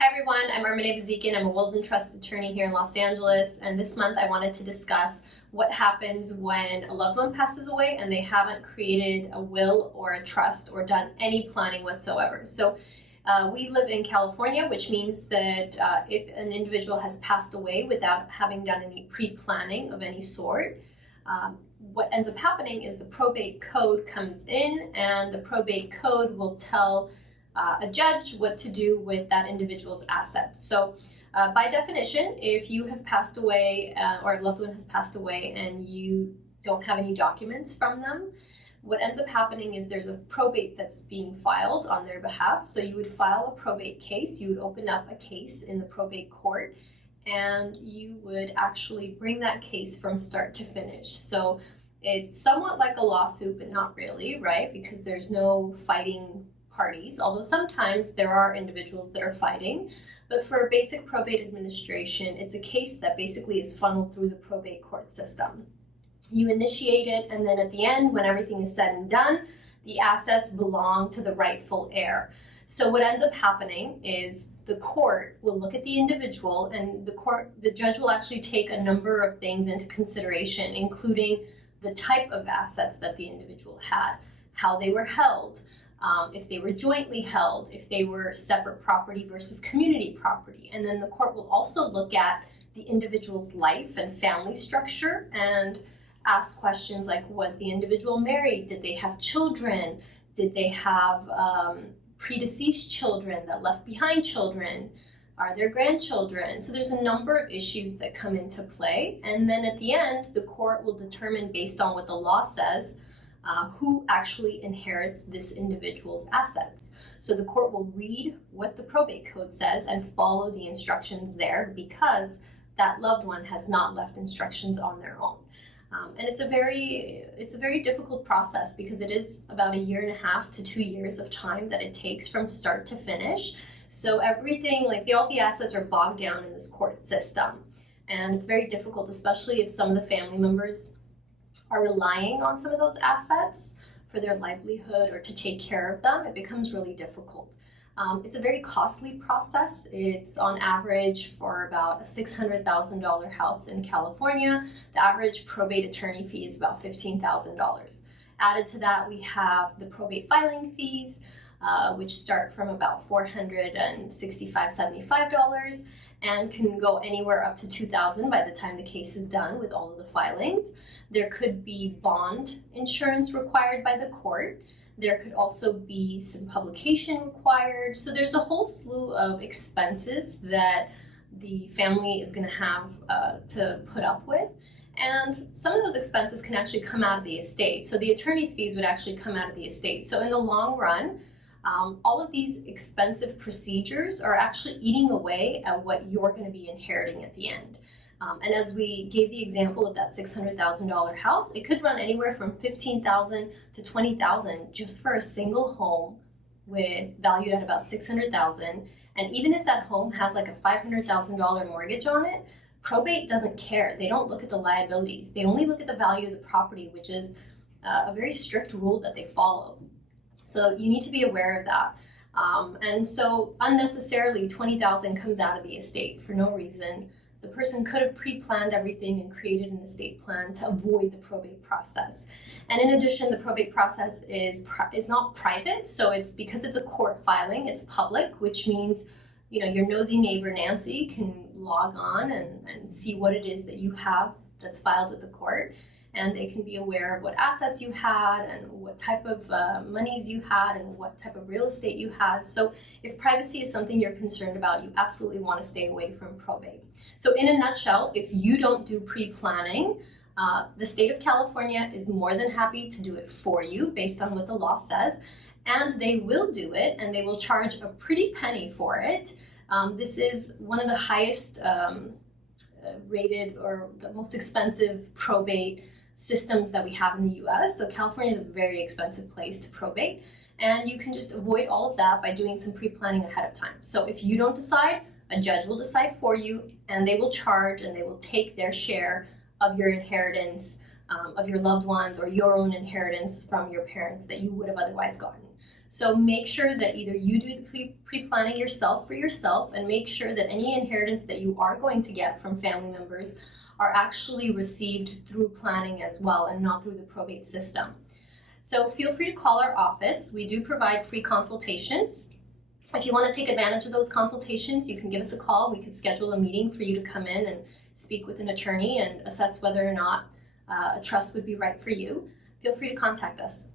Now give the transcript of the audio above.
Hi everyone, I'm Armine Bazikyan. I'm a wills and trust attorney here in Los Angeles, and this month I wanted to discuss what happens when a loved one passes away and they haven't created a will or a trust or done any planning whatsoever. So we live in California, which means that if an individual has passed away without having done any pre-planning of any sort, what ends up happening is the probate code comes in, and the probate code will tell a judge what to do with that individual's assets. So by definition, if you have passed away or a loved one has passed away and you don't have any documents from them, what ends up happening is there's a probate that's being filed on their behalf. So you would file a probate case, you would open up a case in the probate court, and you would actually bring that case from start to finish. So it's somewhat like a lawsuit, but not really, right? Because there's no fighting parties, although sometimes there are individuals that are fighting. But for basic probate administration, it's a case that basically is funneled through the probate court system. You initiate it, and then at the end, when everything is said and done, the assets belong to the rightful heir. So what ends up happening is the court will look at the individual, and the judge will actually take a number of things into consideration, including the type of assets that the individual had, how they were held, if they were jointly held, if they were separate property versus community property. And then the court will also look at the individual's life and family structure and ask questions like, was the individual married? Did they have children? Did they have predeceased children that left behind children? Are there grandchildren? So there's a number of issues that come into play. And then at the end, the court will determine, based on what the law says, who actually inherits this individual's assets. So the court will read what the probate code says and follow the instructions there, because that loved one has not left instructions on their own. And it's a very difficult process, because it is about 1.5 to 2 years of time that it takes from start to finish. So everything, all the assets are bogged down in this court system. And it's very difficult, especially if some of the family members are relying on some of those assets for their livelihood or to take care of them. It becomes really difficult. It's a very costly process. It's on average for about a $600,000 house in California. The average probate attorney fee is about $15,000. Added to that, we have the probate filing fees, which start from about $465–$75 and can go anywhere up to $2,000 by the time the case is done with all of the filings. There could be bond insurance required by the court. There could also be some publication required. So there's a whole slew of expenses that the family is going to have to put up with. And some of those expenses can actually come out of the estate. So the attorney's fees would actually come out of the estate. So in the long run, all of these expensive procedures are actually eating away at what you're going to be inheriting at the end. And as we gave the example of that $600,000 house, it could run anywhere from $15,000 to $20,000 just for a single home valued at about $600,000. And even if that home has like a $500,000 mortgage on it, probate doesn't care. They don't look at the liabilities. They only look at the value of the property, which is a very strict rule that they follow. So you need to be aware of that. And so unnecessarily, $20,000 comes out of the estate for no reason. The person could have pre-planned everything and created an estate plan to avoid the probate process. And in addition, the probate process is not private, so it's because it's a court filing, it's public, which means your nosy neighbor Nancy can log on and see what it is that you have that's filed with the court. And they can be aware of what assets you had and what type of monies you had and what type of real estate you had. So if privacy is something you're concerned about, you absolutely want to stay away from probate. So in a nutshell, if you don't do pre-planning, the state of California is more than happy to do it for you based on what the law says, and they will do it, and they will charge a pretty penny for it. This is one of the highest rated or the most expensive probate systems that we have in the US. So California is a very expensive place to probate, and you can just avoid all of that by doing some pre-planning ahead of time. So if you don't decide, a judge will decide for you, and they will charge and they will take their share of your inheritance, of your loved ones or your own inheritance from your parents that you would have otherwise gotten. So make sure that either you do the pre-planning yourself for yourself, and make sure that any inheritance that you are going to get from family members are actually received through planning as well and not through the probate system. So feel free to call our office. We do provide free consultations. If you want to take advantage of those consultations, you can give us a call. We could schedule a meeting for you to come in and speak with an attorney and assess whether or not a trust would be right for you. Feel free to contact us.